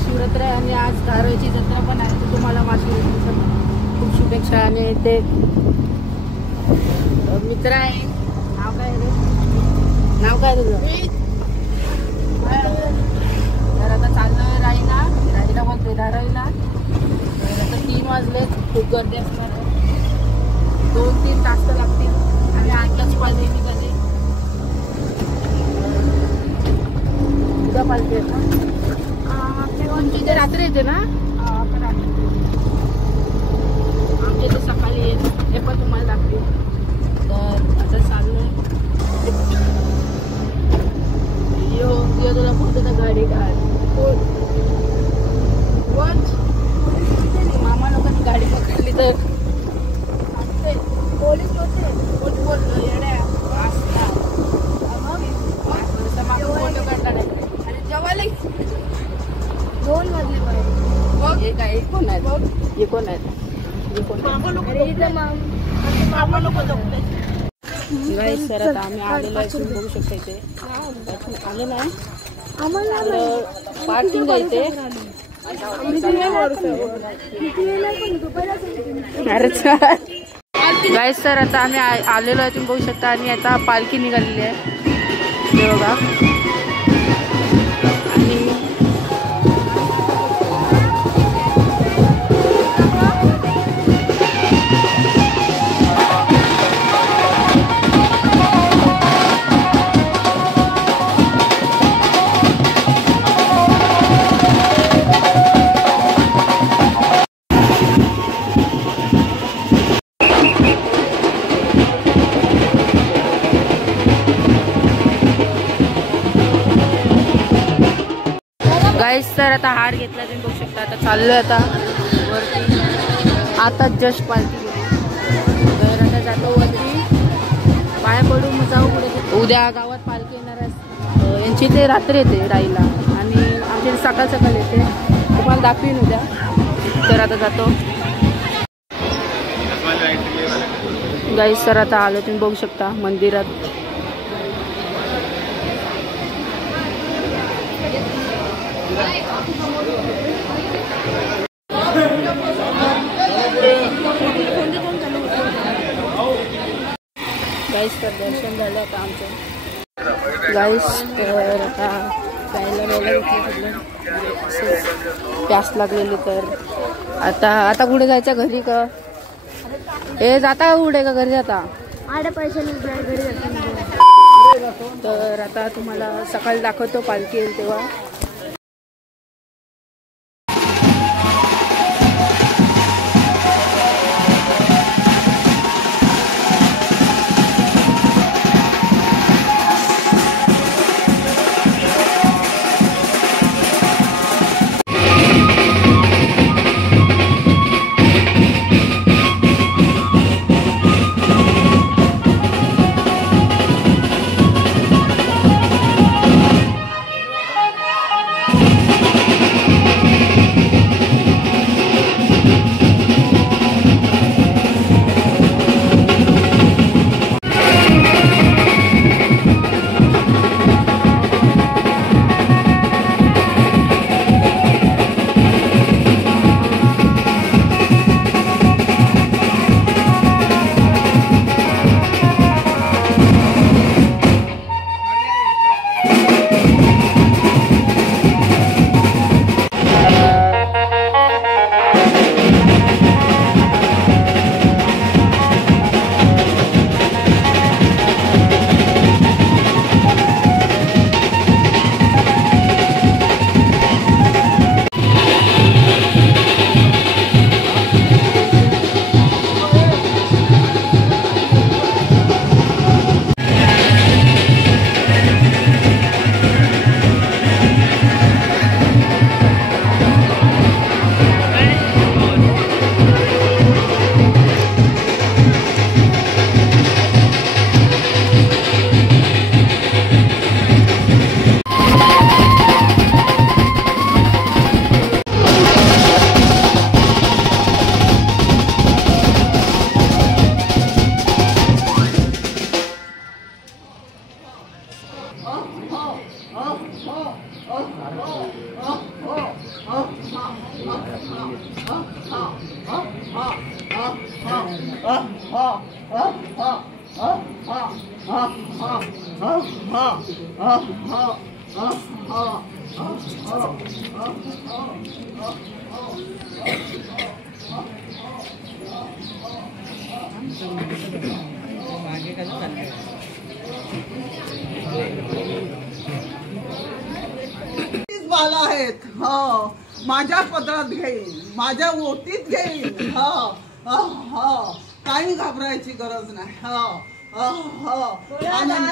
महाशिवरात्र आहे आणि आज धारावीची जत्रा पण आहे. तर तुम्हाला महाशिवरात्रीच्या खूप शुभेच्छा. आणि ते मित्र आहे. नाव काय रे? नाव काय तुझं? तर आता चाललोय राहीला बोलतोय धारावीला. तर आता 3 वाजले. खूप गर्दी असणार आहे. 2-3 तास तर लागतील. आणि आताच पालखी निघाली. उद्या पालखी आहे ना? तुमची इथे रात्री येते ना? आमच्या इथे सकाळी येते. हे पण तुम्हाला दाखवेल. तर आता चाललोय. ये तुला बोलतो तर गाडी काढ. मामा लोकांनी गाडी पकडली तर पोलीस बोलतो येड्या असतात. फोटो काढला नाही. आणि जेवायला 2 वाजले पाहिजे. हे काय कोण आहेत? हे कोण आहेत? गाईस सर आता आम्ही आलेलो आहे. तुम्ही बघू शकता इथे आलेलो आहे. पार्किंग आहे इथे. गाईस सर आता आम्ही आलेलो आहे. तुम्ही बघू शकता. आणि आता पालखी निघालेली आहे. हे बघा. गाईस तर आता हार घेतला. तुम्ही बघू शकता. आता चाललोय आता वरती. आता जस्ट पालखी गेली. तर आता जातो वरती. पाया पडून मग जाऊ पुढे. उद्या गावात पालखी येणार आहे. यांची ते रात्री येते राईला. आणि आमची सकाळ सकाळ येते. तुम्हाला दाखवीन उद्या. तर आता जातो. गाईस तर आता आलो. तुम्ही बघू शकता मंदिरात. गाईस तर दर्शन झालं आता आमचं. गाईस तर आता जायला वेळेला प्यास लागलेली. तर आता कुठे जायचं? घरी का? हे जाता कुठे का घरी जाता? पैसे घरी जाता. तर आता तुम्हाला सकाळी दाखवतो पालखी येईल तेव्हा. बाला आहेत माझ्या पदरात घेईन, माझ्या ओटीत घेईन. काही घाबरायची गरज नाही. आनंद